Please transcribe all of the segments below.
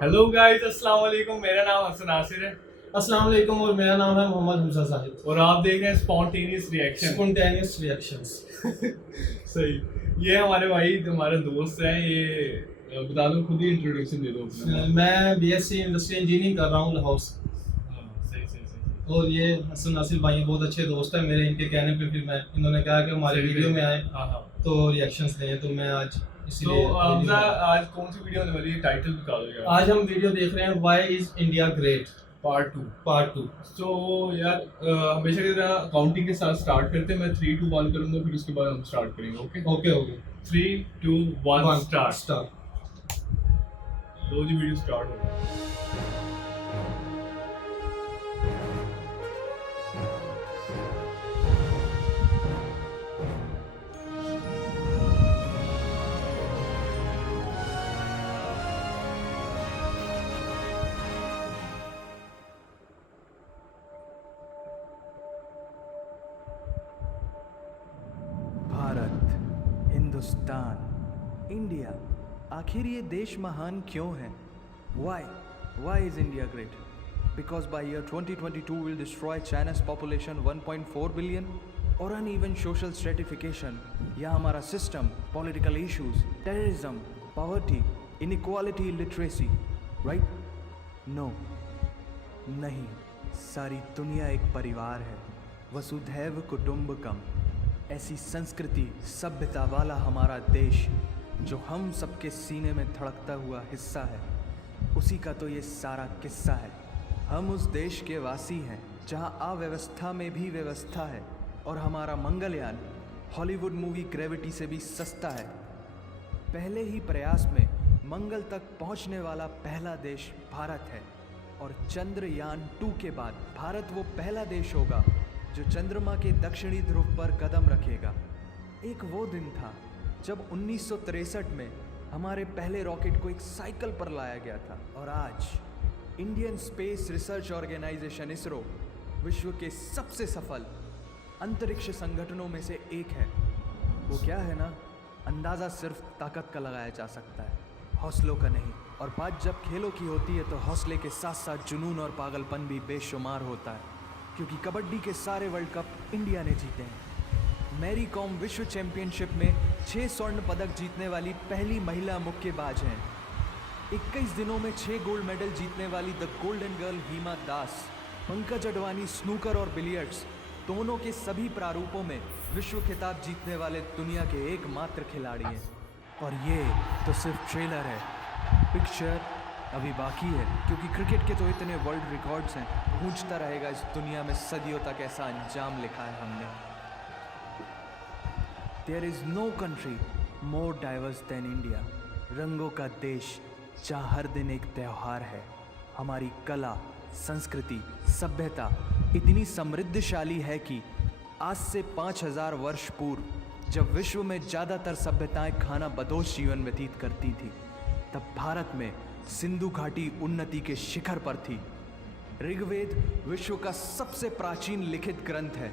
Hello guys, अस्सलाम वालेकुम। मेरा नाम हसन आसिर है अस्सलाम वालेकुम और मेरा नाम है मोहम्मद हमजा जाहिद। और आप देख रहे हैं स्पॉन्टेनियस रिएक्शन। Spontaneous reactions. सही। ये हमारे भाई हमारे दोस्त हैं। ये बता दो, खुद ही इंट्रोडक्शन दे दो अपना। मैं बीएससी इंडस्ट्रियल इंजीनियरिंग कर रहा हूँ लाहौर से। हाँ, सही सही सही। और ये हसन नासिर भाई बहुत अच्छे दोस्त हैं मेरे। इनके कहने पे फिर मैं इन्होंने कहा कि हमारे सही वीडियो है। में आए हाँ हाँ। तो रिएक्शंस दें, तो मैं आज तो इसीलिए हमजा, वीडियो में- आज कौन सी वीडियो होने वाली है? टाइटल बता दो यार। आज हम वीडियो देख रहे हैं why is India great part 2। Part 2। तो यार हमेशा की तरह काउंटिंग के साथ स्टार्ट करते हैं। मैं 3 2 1 करूंगा, फिर उसके बाद हम स्टार्ट करेंगे। Okay okay okay 3 2 1 start. Start. लो जी, वीडियो स्टार्ट हो गई। भारत, हिंदुस्तान, इंडिया, आखिर ये देश महान क्यों है? Why is India great? Because by year 2022 will destroy China's population 1.4 billion? और uneven social stratification या हमारा system, political issues, terrorism, poverty, inequality, literacy, right? No, नहीं, सारी दुनिया एक परिवार है, वसुधैव कुटुंबकम। ऐसी संस्कृति सभ्यता वाला हमारा देश जो हम सबके सीने में धड़कता हुआ हिस्सा है, उसी का तो ये सारा किस्सा है। हम उस देश के वासी हैं जहां अव्यवस्था में भी व्यवस्था है, और हमारा मंगलयान हॉलीवुड मूवी ग्रेविटी से भी सस्ता है। पहले ही प्रयास में मंगल तक पहुंचने वाला पहला देश भारत है, और चंद्रयान 2 के बाद भारत वो पहला देश होगा जो चंद्रमा के दक्षिणी ध्रुव पर कदम रखेगा। एक वो दिन था जब 1963 में हमारे पहले रॉकेट को एक साइकिल पर लाया गया था, और आज Indian space research organisation ISRO विश्व के सबसे सफल अंतरिक्ष संगठनों में से एक है। वो क्या है ना, अंदाज़ा सिर्फ ताकत का लगाया जा सकता है, हौसलों का नहीं। और बात जब खेलों की होती है तो हौसले के साथ साथ जुनून और पागलपन भी बेशुमार होता है, क्योंकि कबड्डी के सारे वर्ल्ड कप इंडिया ने जीते हैं। मैरी कॉम विश्व चैंपियनशिप में 6 स्वर्ण पदक जीतने वाली पहली महिला मुक्केबाज हैं। 21 दिनों में 6 गोल्ड मेडल जीतने वाली the golden girl Hima Das. Pankaj Advani snooker और बिलियर्ड्स दोनों के सभी प्रारूपों में विश्व खिताब जीतने वाले दुनिया के एकमात्र खिलाड़ी हैं। और ये तो सिर्फ ट्रेलर है, पिक्चर अभी बाकी है, क्योंकि क्रिकेट के तो इतने वर्ल्ड रिकॉर्ड्स हैं, गूंजता रहेगा इस दुनिया में सदियों तक ऐसा अंजाम लिखा है हमने। There is no country more diverse than India, रंगों का देश जहाँ हर दिन एक त्यौहार है। हमारी कला, संस्कृति, सभ्यता इतनी समृद्धशाली है कि आज से 5000 वर्ष पूर्व जब विश्व में ज़्यादातर सभ्यताएं खाना बदोश जीवन व्यतीत करती थी, तब भारत में सिंधु घाटी उन्नति के शिखर पर थी। ऋग्वेद विश्व का सबसे प्राचीन लिखित ग्रंथ है।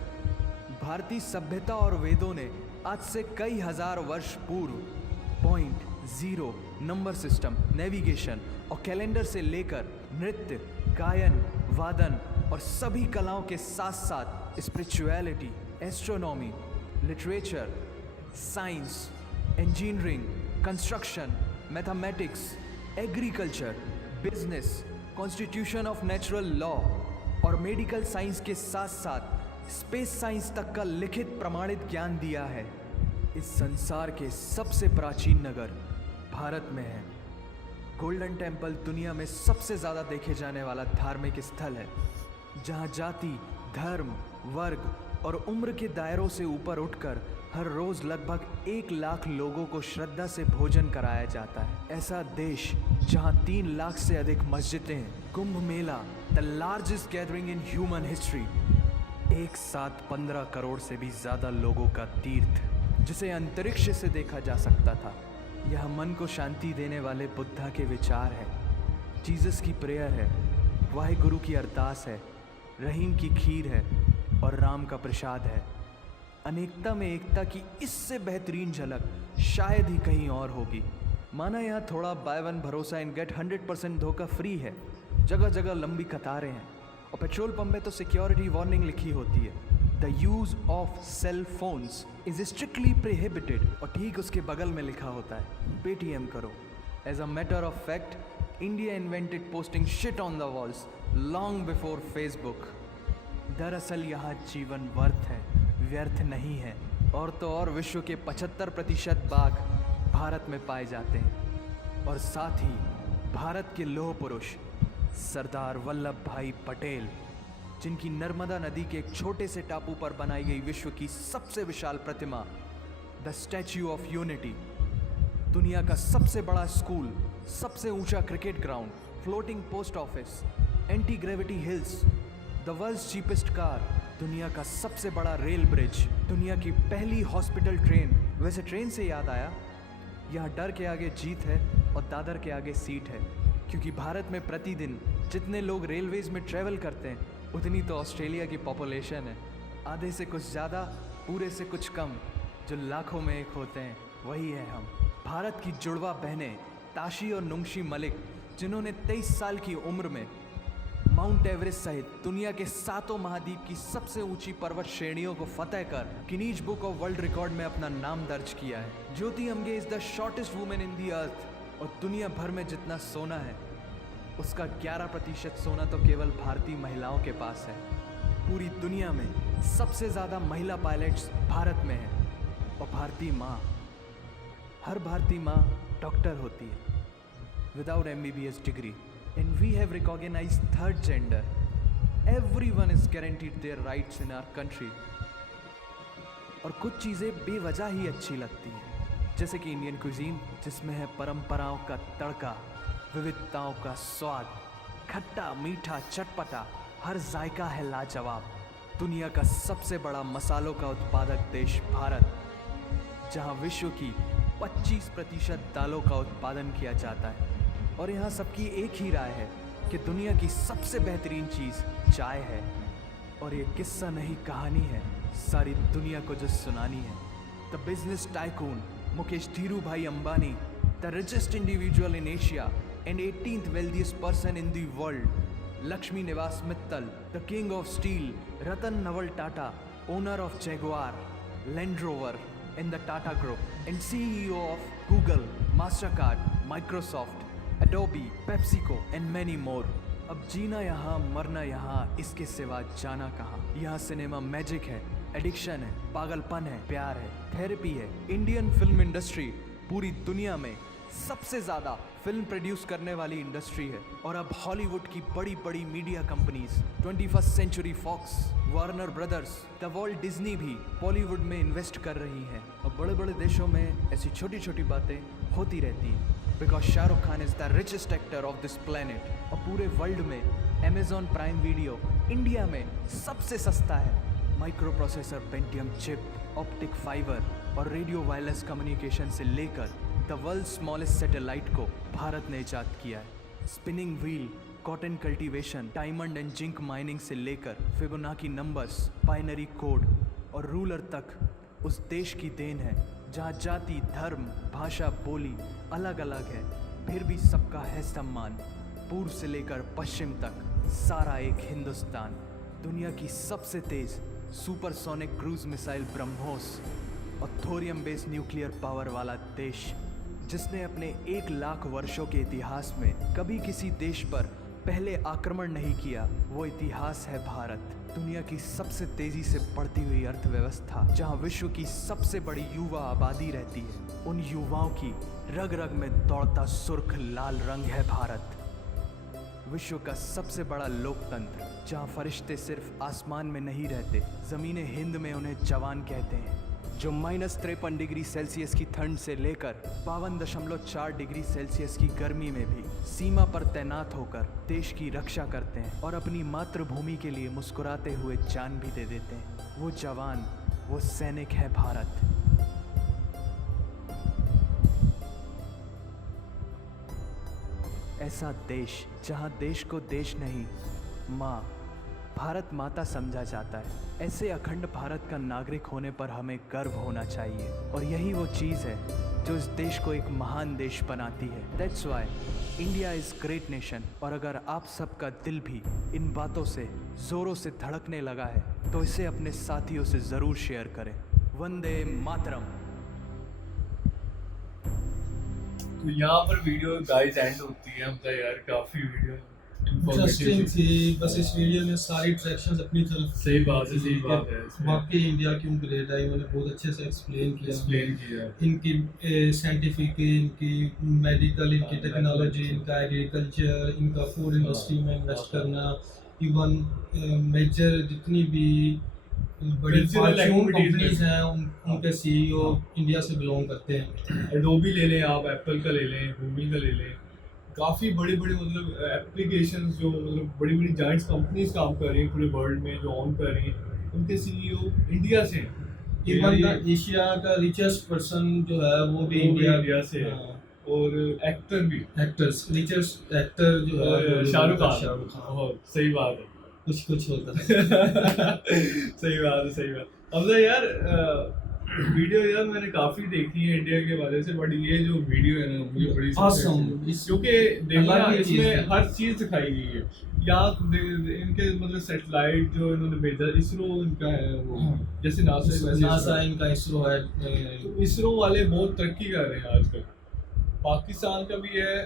भारतीय सभ्यता और वेदों ने आज से कई हजार वर्ष पूर्व point, zero, number system, navigation और कैलेंडर से लेकर नृत्य, गायन, वादन और सभी कलाओं के साथ साथ spirituality, astronomy, literature, science, engineering, construction, mathematics, agriculture, business, constitution of natural law और मेडिकल साइंस के साथ साथ स्पेस साइंस तक का लिखित प्रमाणित ज्ञान दिया है। इस संसार के सबसे प्राचीन नगर भारत में है। गोल्डन टेम्पल दुनिया में सबसे ज़्यादा देखे जाने वाला धार्मिक स्थल है, जहाँ जाति, धर्म, वर्ग और उम्र के दायरों से ऊपर उठकर हर रोज लगभग 1 लाख लोगों को श्रद्धा से भोजन कराया जाता है। ऐसा देश जहां 3 लाख से अधिक मस्जिदें, Kumbh Mela, the largest gathering in human history, एक साथ 15 करोड़ से भी ज्यादा लोगों का तीर्थ, जिसे अंतरिक्ष से देखा जा सकता था। यह मन को शांति देने वाले बुद्धा के विचार है, जीसस की प्रेयर है, वाहिगुरु की अरदास है, रहीम की खीर है और राम का प्रसाद है। अनेकता में एकता की इससे बेहतरीन झलक शायद ही कहीं और होगी। माना यहाँ थोड़ा बाय वन भरोसा इन गेट 100% धोखा फ्री है, जगह जगह लंबी कतारें हैं और पेट्रोल पंप में तो सिक्योरिटी वार्निंग लिखी होती है, the use of cell phones is strictly prohibited, और ठीक उसके बगल में लिखा होता है पेटीएम करो। As a matter of fact, India invented posting shit on the walls long before Facebook. दरअसल यहाँ जीवन वर्थ है, व्यर्थ नहीं है। और तो और विश्व के 75% बाघ भारत में पाए जाते हैं, और साथ ही भारत के लौह पुरुष सरदार वल्लभ भाई पटेल, जिनकी नर्मदा नदी के एक छोटे से टापू पर बनाई गई विश्व की सबसे विशाल प्रतिमा द स्टैच्यू ऑफ यूनिटी, दुनिया का सबसे बड़ा स्कूल, सबसे ऊंचा cricket ground, floating post office, anti gravity hills, the world's cheapest car, दुनिया का सबसे बड़ा रेल ब्रिज, दुनिया की पहली हॉस्पिटल ट्रेन। वैसे ट्रेन से याद आया, यहाँ डर के आगे जीत है और दादर के आगे सीट है, क्योंकि भारत में प्रतिदिन जितने लोग रेलवेज में ट्रैवल करते हैं उतनी तो ऑस्ट्रेलिया की पॉपुलेशन है। आधे से कुछ ज़्यादा, पूरे से कुछ कम, जो लाखों में एक होते हैं, वही है हम। भारत की जुड़वा बहनें ताशी और नुंगशी मलिक, जिन्होंने 23 साल की उम्र में माउंट एवरेस्ट सहित दुनिया के 7 महाद्वीप की सबसे ऊंची पर्वत श्रेणियों को फतेह कर Guinness Book of World Record में अपना नाम दर्ज किया है। Jyoti Amge is the shortest women in the earth, और दुनिया भर में जितना सोना है उसका 11% सोना तो केवल भारतीय महिलाओं के पास है। पूरी दुनिया में सबसे ज़्यादा महिला पायलट्स भारत में हैं, और भारतीय माँ, हर भारतीय माँ डॉक्टर होती है without MBBS degree. And we have recognized third gender. Everyone is guaranteed their rights in our country. और कुछ चीज़ें बेवजह ही अच्छी लगती हैं, जैसे कि इंडियन क्विजीन, जिसमें है परंपराओं का तड़का, विविधताओं का स्वाद, खट्टा मीठा चटपटा, हर जायका है लाजवाब। दुनिया का सबसे बड़ा मसालों का उत्पादक देश भारत, जहां विश्व की 25% दालों का उत्पादन किया जाता है, और यहाँ सबकी एक ही राय है कि दुनिया की सबसे बेहतरीन चीज़ चाय है। और ये किस्सा नहीं, कहानी है, सारी दुनिया को जो सुनानी है। The business tycoon Mukesh Dhirubhai Ambani, the richest individual in Asia and 18th wealthiest person in the world, Lakshmi Niwas Mittal, the king of steel Ratan Naval Tata, owner of Jaguar, Land Rover in the Tata group and CEO of Google, Mastercard, Microsoft, Adobe, PepsiCo and many more। अब जीना यहाँ, मरना यहाँ, इसके सिवा जाना कहाँ। यहाँ cinema magic है, एडिक्शन है, पागलपन है, प्यार है, थेरेपी है। इंडियन फिल्म इंडस्ट्री पूरी दुनिया में सबसे ज़्यादा फिल्म प्रोड्यूस करने वाली इंडस्ट्री है, और अब हॉलीवुड की बड़ी बड़ी media companies, 21st century Fox, Warner Brothers, the Walt Disney भी बॉलीवुड में इन्वेस्ट कर रही हैं। और बड़े बड़े देशों में ऐसी छोटी छोटी बातें होती रहती हैं, because Shahrukh Khan is the richest actor of this planet. और पूरे वर्ल्ड में अमेजॉन प्राइम वीडियो इंडिया में सबसे सस्ता है। Micro processor, Pentium chip, optic fibre और रेडियो वायरलेस कम्युनिकेशन से लेकर द वर्ल्ड स्मॉलेस्ट सैटेलाइट को भारत ने इजाद किया है। Spinning wheel, cotton cultivation, diamond and zinc mining से लेकर फिबोनाची नंबर्स, बाइनरी कोड और रूलर तक उस देश की देन है, जहाँ जाति, धर्म, भाषा, बोली अलग अलग है, फिर भी सबका है सम्मान। पूर्व से लेकर पश्चिम तक सारा एक हिंदुस्तान। दुनिया की सबसे तेज सुपरसोनिक क्रूज मिसाइल ब्रह्मोस और थोरियम बेस्ड न्यूक्लियर पावर वाला देश, जिसने अपने 1 लाख वर्षों के इतिहास में कभी किसी देश पर पहले आक्रमण नहीं किया, वो इतिहास है भारत। दुनिया की सबसे तेजी से बढ़ती हुई अर्थव्यवस्था, जहां विश्व की सबसे बड़ी युवा आबादी रहती है, उन युवाओं की रग रग में दौड़ता सुर्ख लाल रंग है भारत। विश्व का सबसे बड़ा लोकतंत्र, जहां फरिश्ते सिर्फ आसमान में नहीं रहते, ज़मीन हिंद में उन्हें जवान कहते हैं, जो -53 डिग्री सेल्सियस की ठंड से लेकर 52.4 डिग्री सेल्सियस की गर्मी में भी सीमा पर तैनात होकर देश की रक्षा करते हैं और अपनी मातृभूमि के लिए मुस्कुराते हुए जान भी दे देते हैं। वो जवान, वो सैनिक है भारत। ऐसा देश जहां देश को देश नहीं, माँ, भारत माता समझा जाता है। ऐसे अखंड भारत का नागरिक होने पर हमें गर्व होना चाहिए, और यही वो चीज़ है जो इस देश को एक महान देश बनाती है। That's why India is great nation. और अगर आप सबका दिल भी इन बातों से ज़ोरों से धड़कने लगा है तो इसे अपने साथियों से ज़रूर शेयर करें। वंदे मातरम। तो यहाँ पर वीडियो गाइस एंड होती है। हम तो यार काफी वीडियो इंटरेस्टिंग थी। बस इस वीडियो में सारी ट्रैक्शंस अपनी तरफ सही बात है, सही बात है। इसमें वाकई इंडिया क्यों ग्रेट है, इन्होंने बहुत अच्छे से एक्सप्लेन किया। किया इनकी साइंटिफिक, इनकी मेडिकल, इनकी टेक्नोलॉजी, इनका एग्रीकल्चर, इनका फूड इंडस्ट्री में इन्वेस्ट करना, इवन मेजर जितनी भी बड़ी फॉर्च्यून कंपनीज हैं उनके सीईओ इंडिया से बिलोंग करते हैं। एडोबी ले लें आप, एप्पल का ले लें, गूगल का ले लें, काफ़ी बड़ी बड़ी मतलब एप्लीकेशंस जो मतलब बड़ी बड़ी जाइंट्स कंपनीज काम कर रही हैं पूरे वर्ल्ड में, जो ऑन कर रही हैं, उनके सीईओ इंडिया से हैं। इवन एशिया का रिचेस्ट पर्सन जो है वो भी इंडिया से है। और एक्टर भी, एक्टर्स रिचेस्ट एक्टर जो है शाहरुख खान। बहुत सही बात है। कुछ होता है। सही बात। अब तो यार वीडियो यार मैंने काफी देखी है इंडिया के बारे से, बट ये जो वीडियो है ना मुझे बड़ी क्योंकि देखना इसमें हर चीज दिखाई गई है। यहाँ इनके मतलब सैटेलाइट जो इन्होंने भेजा, इसरो इनका है वो, जैसे नासा इनका इसरो है। तो इसरो वाले बहुत तरक्की कर रहे हैं आजकल। पाकिस्तान का भी है,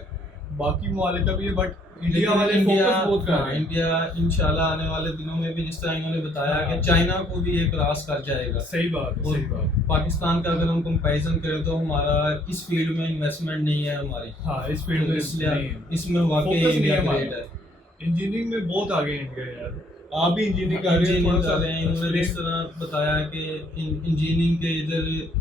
बाकी ममालिक का भी है, बट इंडिया वाले फोकस बहुत कर रहे हैं। इंडिया इंशाल्लाह आने वाले दिनों में भी, जिस तरह इन्होंने बताया कि चाइना को भी ये क्रॉस कर जाएगा। सही बात है, सही बात। पाकिस्तान का अगर हम कंपैरिजन करें तो हमारा इस फील्ड में इन्वेस्टमेंट नहीं है हमारी। हाँ, इस फील्ड में इसलिए इसमें वाकई इंडिया ग्रेट है। इंजीनियरिंग में बहुत आगे इंडिया यार। आप भी इंजीनियरिंग कर रहे हैं। इन्होंने जिस तरह बताया कि इंजीनियरिंग के इधर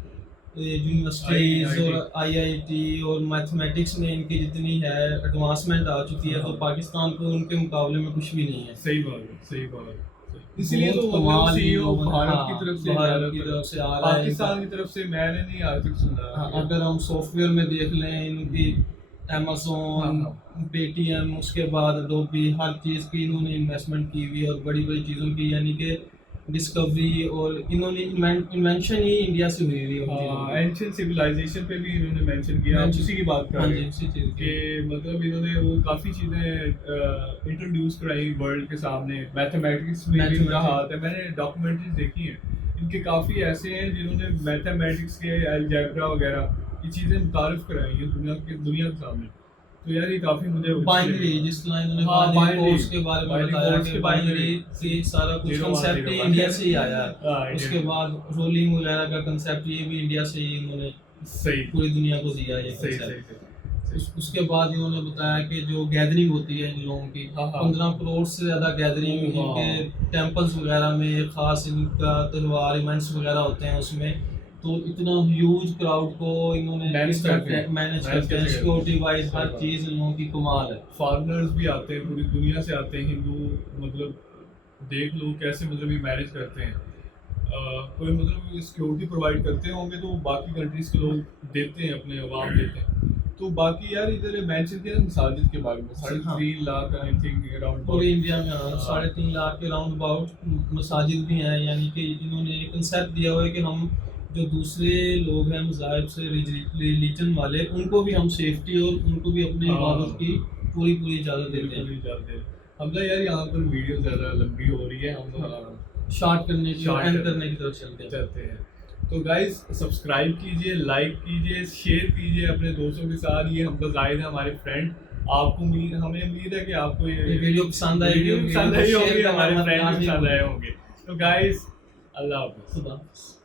यूनिवर्सिटीज और आईआईटी और मैथमेटिक्स में इनकी जितनी है एडवांसमेंट आ चुकी है, तो पाकिस्तान को उनके मुकाबले में कुछ भी नहीं है। सही बात है, सही बात है। इसलिए तो मतलब सीईओ भारत की तरफ से आ रहा है, पाकिस्तान की तरफ से मैंने नहीं आज तक सुना। अगर हम सॉफ्टवेयर में देख लें, इनकी अमेज़न, पेटीएम, उसके बाद एडोबी, हर चीज़ की इन्होंने इन्वेस्टमेंट की हुई है और बड़ी बड़ी चीज़ों की, यानी कि डिस्कवरी और इन्होंने इन्वेंशन ही इंडिया से हुई हुई है। एंशिएंट सिविलाइजेशन पे भी इन्होंने मेंशन किया, आप उसी की बात कर रहे हैं। उसी चीज़ कि मतलब इन्होंने वो काफ़ी चीज़ें इंट्रोड्यूस कराई वर्ल्ड के सामने। मैथमेटिक्स में भी इनका हाथ है। मैंने डॉक्यूमेंट्रीज देखी हैं इनके, काफ़ी ऐसे हैं जिन्होंने मैथमेटिक्स के अलजेब्रा वगैरह ये चीज़ें मुतारिफ कराई हैं दुनिया के सामने। तो यार ये काफी मुझे बाइनरी, जिस तरह इन्होंने बाइनरी कोर्स के बारे में बताया कि बाइनरी से सारा कुछ कांसेप्ट ही इंडिया से ही आया है। उसके बाद रोलिंग वगैरह का कांसेप्ट ये भी इंडिया से ही इन्होंने सही पूरी दुनिया को दिया ये कांसेप्ट। उसके बाद इन्होंने बताया कि जो गैदरिंग होती है इन लोगों की, 15 करोड़ से ज़्यादा गैदरिंग इनके टेम्पल्स वगैरह में, ख़ास इनका त्यौहार इवेंट्स वगैरह होते हैं उसमें, तो इतना ह्यूज क्राउड को इन्होंने मैनेज करते हैं। सिक्योरिटी वाइज हर चीज़ इन लोगों की कमाल है। फॉरेनर्स भी आते हैं, पूरी दुनिया से आते हैं हिंदू, मतलब देख लो कैसे मतलब ये मैनेज करते हैं। कोई मतलब सिक्योरिटी प्रोवाइड करते होंगे तो बाकी कंट्रीज के लोग देते हैं, अपने अवाम देते हैं। तो बाकी यार इधर मेंशन किया मसाजिद के बारे में 3.5 लाख आई थिंक अराउंड पूरी इंडिया में 3.5 लाख के राउंड अबाउट मसाजिद भी हैं। यानी कि इन्होंने कंसेप्ट दिया हुआ है कि हम जो दूसरे लोग हैं मज़ाहिब से, रिलीजन वाले, उनको भी हम सेफ्टी और उनको भी अपने इबादत की पूरी इजाज़त देते हैं। हम तो यार यहाँ पर वीडियो ज़्यादा लंबी हो रही है, हम शॉर्ट करने की तरफ चलते हैं। तो गाइस सब्सक्राइब कीजिए, लाइक कीजिए, शेयर कीजिए अपने दोस्तों के साथ। ये हमजा जाहिद है, हमारे फ्रेंड। आपको हमें उम्मीद है कि आपको ये वीडियो पसंद आई होगी, हमारे फ्रेंड पसंद आए होंगे। तो गाइस अल्लाह हाफ़िज़।